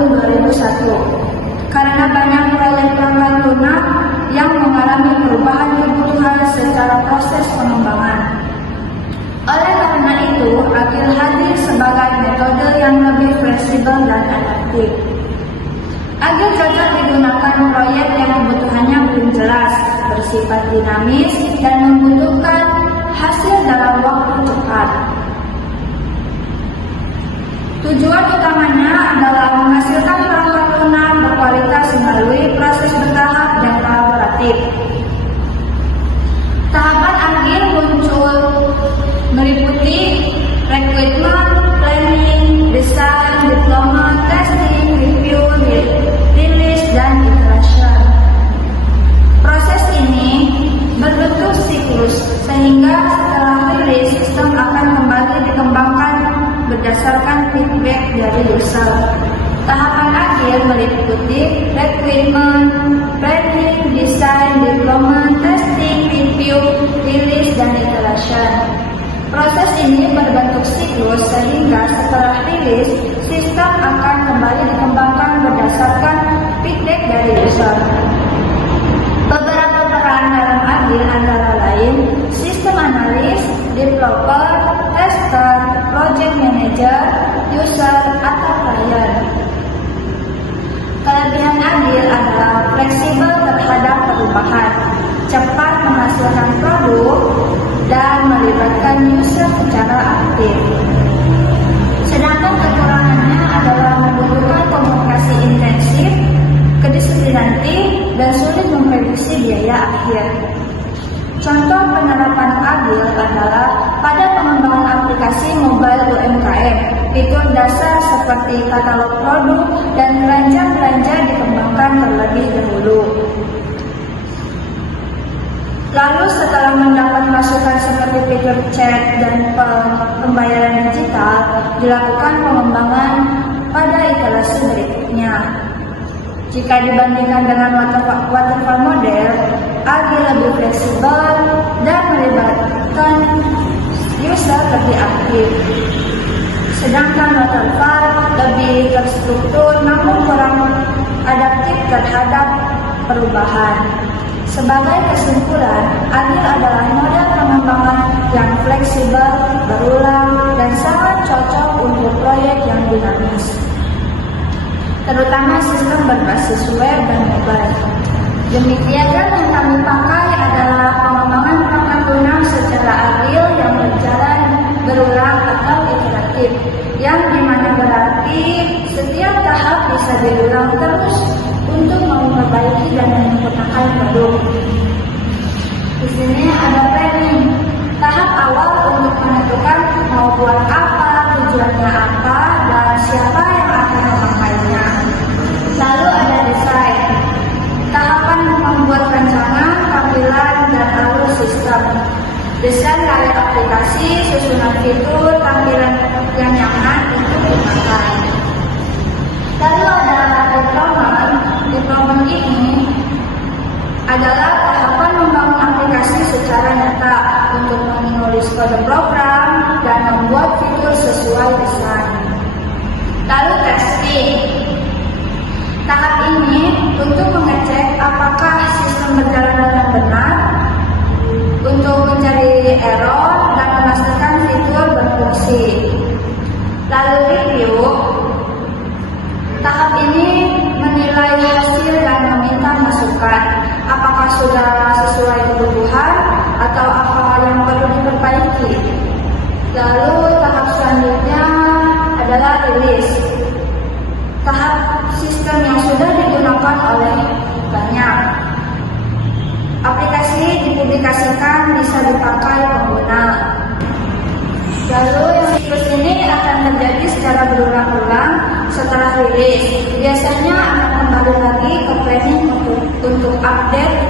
tahun 2001 karena banyak proyek pelanggan lunak yang mengalami perubahan kebutuhan secara proses pengembangan. Oleh karena itu, Agile hadir sebagai metode yang lebih fleksibel dan adaptif. Agile cocok digunakan proyek yang kebutuhannya belum jelas, bersifat dinamis, dan membutuhkan hasil dalam waktu cepat. Tujuan utamanya adalah menghasilkan perangkat lunak berkualitas melalui proses bertahap dan kolaboratif. Tahapan Agile muncul meliputi requirement, planning, design, development, testing, review, release, dan iteration. Proses ini berbentuk siklus, sehingga setelah rilis, sistem akan kembali dikembangkan berdasarkan feedback dari user. Tahapan Agile meliputi requirement, planning, design, development, testing, review, release, dan iteration. Proses ini berbentuk siklus sehingga setelah rilis, sistem akan kembali dikembangkan berdasarkan feedback dari user. Beberapa peran dalam Agile antara lain sistem analis, developer, tester, project manager, user, atau klien. Kelebihan Agile adalah fleksibel terhadap perubahan, cepat menghasilkan produk, dan melibatkan user secara aktif. Sedangkan kekurangannya adalah membutuhkan komunikasi intensif, kedisiplinan tim, dan sulit memprediksi biaya akhir. Contoh penerapan Agile adalah pada pengembangan aplikasi mobile UMKM. Fitur dasar seperti katalog produk dan keranjang belanja dikembangkan terlebih dahulu. Lalu setelah mendapat masukan seperti fitur chat dan pembayaran digital, dilakukan pengembangan pada iterasi berikutnya. Jika dibandingkan dengan waterfall model, Agile lebih fleksibel dan melibatkan user lebih aktif. Sedangkan waterfall lebih terstruktur namun kurang adaptif terhadap perubahan. Sebagai kesimpulan, Agile adalah model pengembangan yang fleksibel, berulang, dan sangat cocok untuk proyek yang dinamis, terutama sistem berbasis web dan mobile. Demikian yang kami pakai adalah pengembangan perangkat lunak secara Agile yang berjalan berulang atau iteratif, yang dimana berarti setiap tahap bisa diulang terus untuk memperbaiki dan menyempurnakan produk. Di sini ada planning, tahap awal untuk menentukan mau buat apa, tujuannya apa, dan siapa yang akan memakainya. Lalu ada desain, tahapan membuat rancangan, tampilan, dan alur sistem. Desain layar aplikasi, susunan fitur, tampilan yang nyaman itu dipakai. Lalu ada development ini adalah tahapan membangun aplikasi secara nyata untuk menulis kode program dan membuat fitur sesuai desain. Lalu testing. Tahap ini untuk mengecek apakah sistem berjalan dengan benar, untuk mencari error dan memastikan fitur berfungsi. Lalu review. Tahap ini menilai hasil dan meminta masukan, apakah sudah sesuai kebutuhan atau apa yang perlu diperbaiki. Lalu tahap selanjutnya adalah release. Tahap sistem yang sudah digunakan oleh banyak. Aplikasi dipublikasikan bisa dipakai pengguna. Lalu yang siklus ini akan terjadi secara berulang-ulang setelah rilis. Biasanya akan kembali lagi ke planning untuk update